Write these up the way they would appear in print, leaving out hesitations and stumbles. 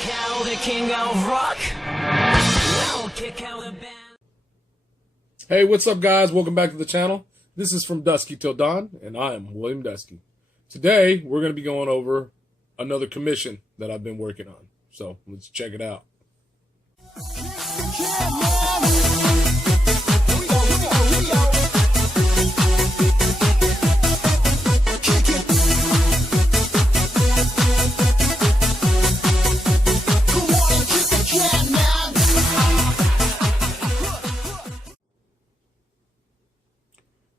kick out the king of rock. I'll kick out the band. Hey, what's up, guys? Welcome back to the channel. This is From Duske Till Dawn, and I am William Duske. Today, we're going to be going over another commission that I've been working on. So, let's check it out.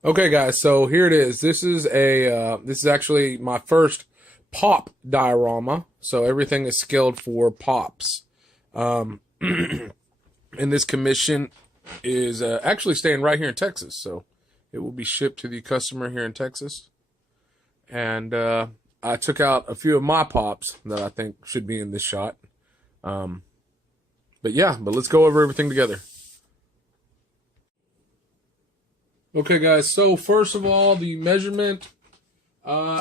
Okay, guys, so here it is. This is actually my first pop diorama. So everything is scaled for pops. And this commission is actually staying right here in Texas. So it will be shipped to the customer here in Texas. And I took out a few of my pops that I think should be in this shot. But let's go over everything together. Okay, guys, so first of all, the measurement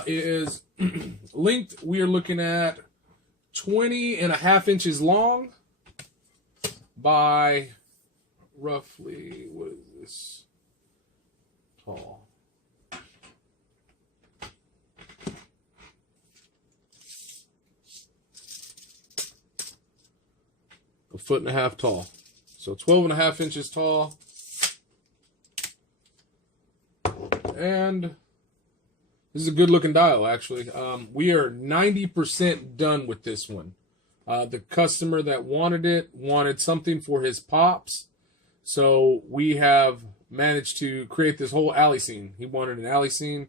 is length. We are looking at 20.5 inches long by roughly, what is this, tall? A 1.5 feet tall. So 12.5 inches tall. And this is a good looking dial, actually. We are 90% done with this one. The customer that wanted it wanted something for his pops. So we have managed to create this whole alley scene. He wanted an alley scene.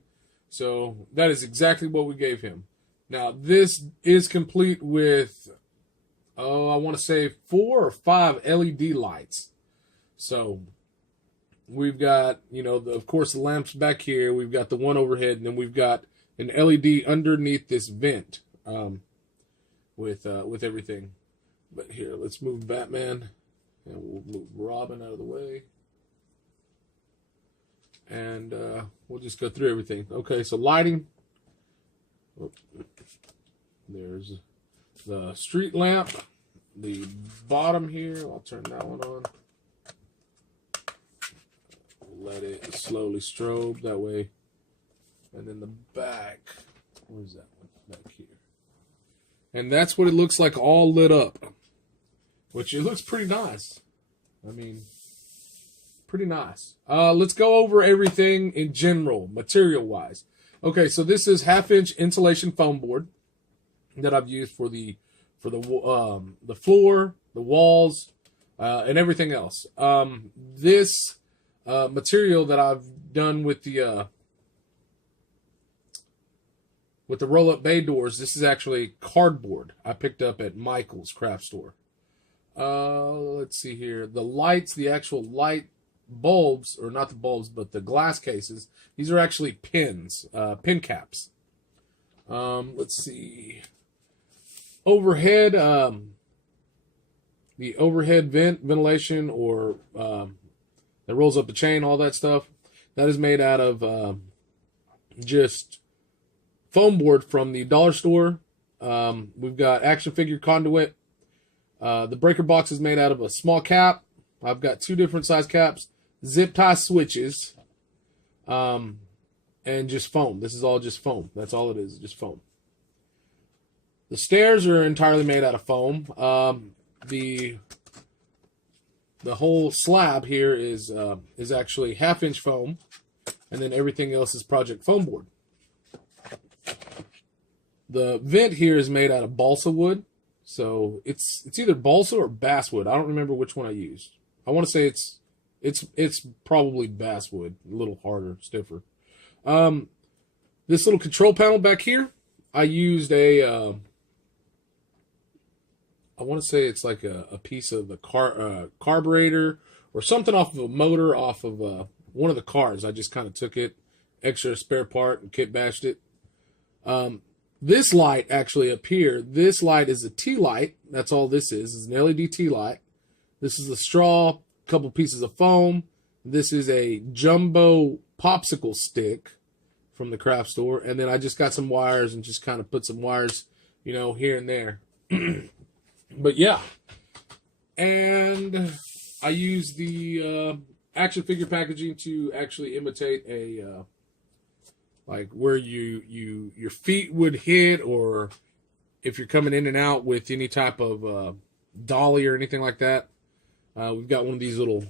So that is exactly what we gave him. Now, this is complete with, I want to say 4 or 5 LED lights. So we've got, of course, the lamps back here. We've got the one overhead, and then we've got an LED underneath this vent with everything. But here, let's move Batman, and we'll move Robin out of the way. And we'll just go through everything. Okay, so lighting. Oh, there's the street lamp. The bottom here, I'll turn that one on. Let it slowly strobe that way. And then the back, where's that one? Back here. And that's what it looks like, all lit up. Which it looks pretty nice. I mean, pretty nice. Let's go over everything in general, material-wise. Okay, so this is 1/2-inch insulation foam board that I've used for the floor, the walls, and everything else. This material that I've done with the roll-up bay doors, this is actually cardboard I picked up at Michael's craft store. Let's see here. The lights, the actual light bulbs, or not the bulbs, but the glass cases, these are actually pins, pin caps. Let's see. Overhead, the overhead ventilation, or that rolls up the chain, all that stuff, that is made out of just foam board from the dollar store. We've got action figure conduit. The breaker box is made out of a small cap. I've got 2 different size caps, zip tie switches, and just foam. This is all just foam. That's all it is, just foam. The stairs are entirely made out of foam. The whole slab here is actually 1/2-inch foam, and then everything else is project foam board. The vent here is made out of balsa wood, so it's either balsa or basswood. I don't remember which one I used. I want to say it's probably basswood, a little harder, stiffer. This little control panel back here, I used I want to say it's like a piece of the carburetor or something off of a motor off of one of the cars. I just kind of took it, extra spare part, and kit bashed it. This light actually up here, this light is a tea light. That's all this is an LED tea light. This is a straw, a couple pieces of foam. This is a jumbo popsicle stick from the craft store. And then I just got some wires and just kind of put some wires, here and there. But yeah, and I use the action figure packaging to actually imitate a like where your feet would hit, or if you're coming in and out with any type of dolly or anything like that. We've got one of these little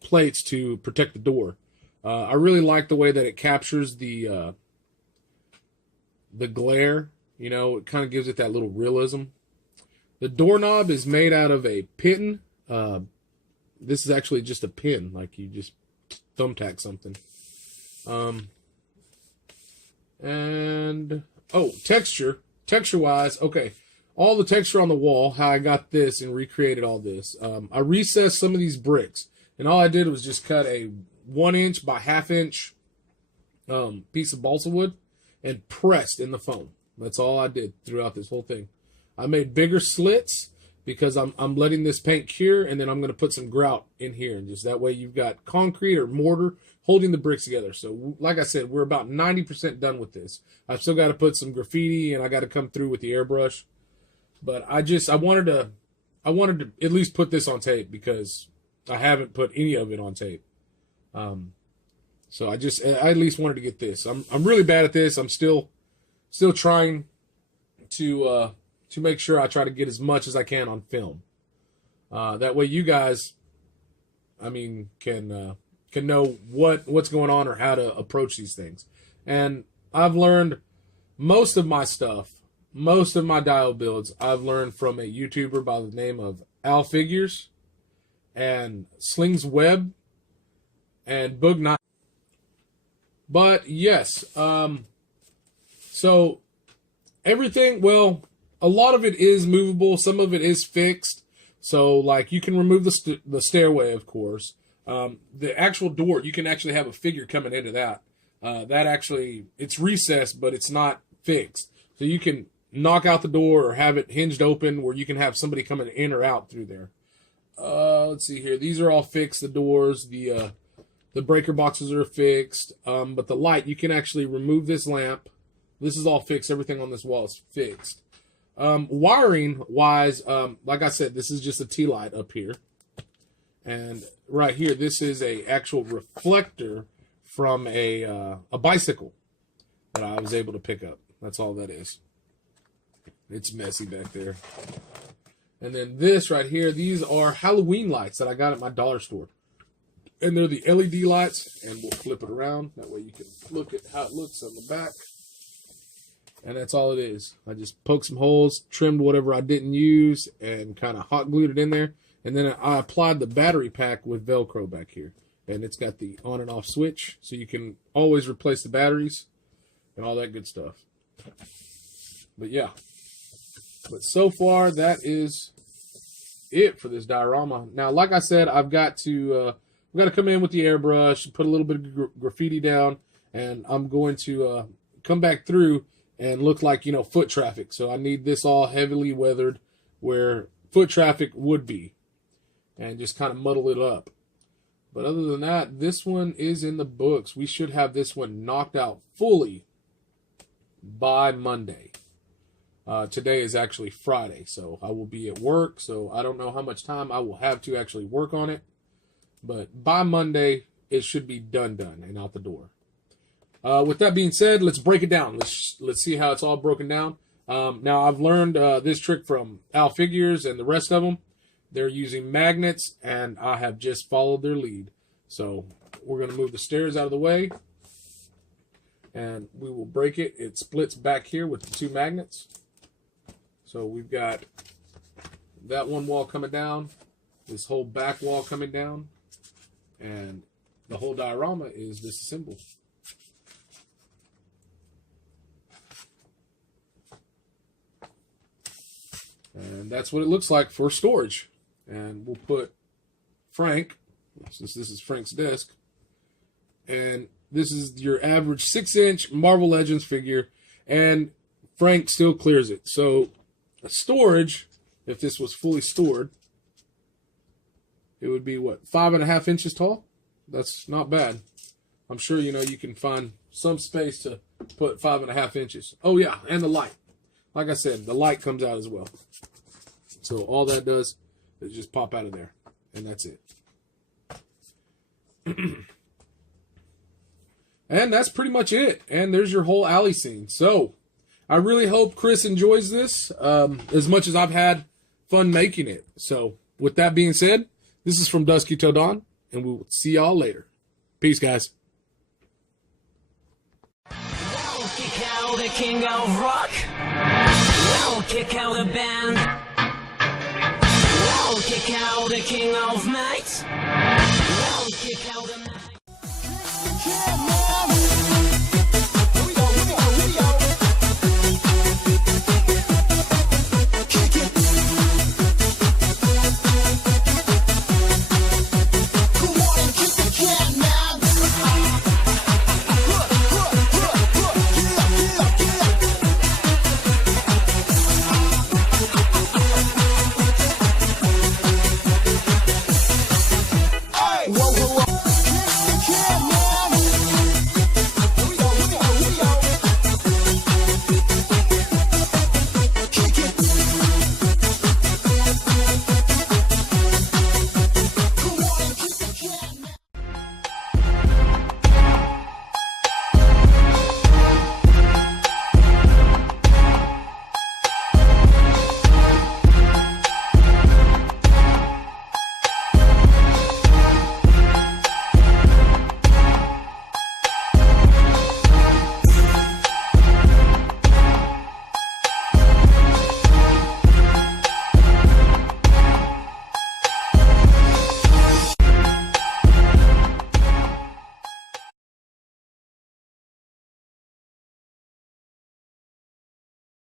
plates to protect the door. I really like the way that it captures the glare. You know, it kind of gives it that little realism. The doorknob is made out of a pin. This is actually just a pin, like you just thumbtack something. And texture-wise, okay. All the texture on the wall, how I got this and recreated all this. I recessed some of these bricks, and all I did was just cut a 1-inch by 1/2-inch piece of balsa wood and pressed in the foam. That's all I did throughout this whole thing. I made bigger slits because I'm letting this paint cure, and then I'm going to put some grout in here, and just that way you've got concrete or mortar holding the bricks together. So like I said, we're about 90% done with this. I've still got to put some graffiti, and I got to come through with the airbrush. But I wanted to at least put this on tape because I haven't put any of it on tape. So I at least wanted to get this. I'm really bad at this. I'm still trying to make sure I try to get as much as I can on film. That way you guys, I mean, can know what's going on or how to approach these things. And I've learned most of my stuff. Most of my dial builds I've learned from a YouTuber by the name of Al Figures and Slings Web and Boog Night. But yes, so everything, well, a lot of it is movable. Some of it is fixed. So like you can remove the stairway, of course. The actual door, you can actually have a figure coming into that. That actually, it's recessed, but it's not fixed. So you can knock out the door or have it hinged open where you can have somebody coming in or out through there. Let's see here. These are all fixed. The doors, the breaker boxes are fixed. But the light, you can actually remove this lamp. This is all fixed. Everything on this wall is fixed. Wiring wise, like I said, this is just a tea light up here. And right here, this is a actual reflector from a bicycle that I was able to pick up. That's all that is. It's messy back there. And then this right here, these are Halloween lights that I got at my dollar store. And they're the LED lights, and we'll flip it around. That way you can look at how it looks on the back. And that's all it is. I just poked some holes, trimmed whatever I didn't use, and kind of hot glued it in there. And then I applied the battery pack with Velcro back here. And it's got the on and off switch, so you can always replace the batteries and all that good stuff. But yeah. But so far, that is it for this diorama. Now, like I said, I've got to come in with the airbrush, put a little bit of graffiti down, and I'm going to come back through and look like, you know, foot traffic. So I need this all heavily weathered where foot traffic would be, and just kind of muddle it up. But other than that, this one is in the books. We should have this one knocked out fully by Monday. Today is actually Friday, so I will be at work, so I don't know how much time I will have to actually work on it. But by Monday, it should be done and out the door. With that being said, let's break it down. Let's see how it's all broken down. Now, I've learned this trick from Al Figures and the rest of them. They're using magnets, and I have just followed their lead. So we're going to move the stairs out of the way, and we will break it. It splits back here with the two magnets. So we've got that one wall coming down, this whole back wall coming down, and the whole diorama is disassembled. And that's what it looks like for storage. And we'll put Frank, since this is Frank's desk, and this is your average 6-inch Marvel Legends figure, and Frank still clears it. So storage, if this was fully stored, it would be what, 5.5 inches tall? That's not bad. I'm sure, you know, you can find some space to put 5.5 inches. Oh yeah, and the light. Like I said, the light comes out as well. So all that does is just pop out of there, and that's it. And that's pretty much it. And there's your whole alley scene. So I really hope Chris enjoys this as much as I've had fun making it. So with that being said, this is From Duske Till Dawn, and we will see y'all later. Peace, guys. We'll kick out the king of rock. We'll kick out the band. We'll kick out the king of night. We'll kick out the night.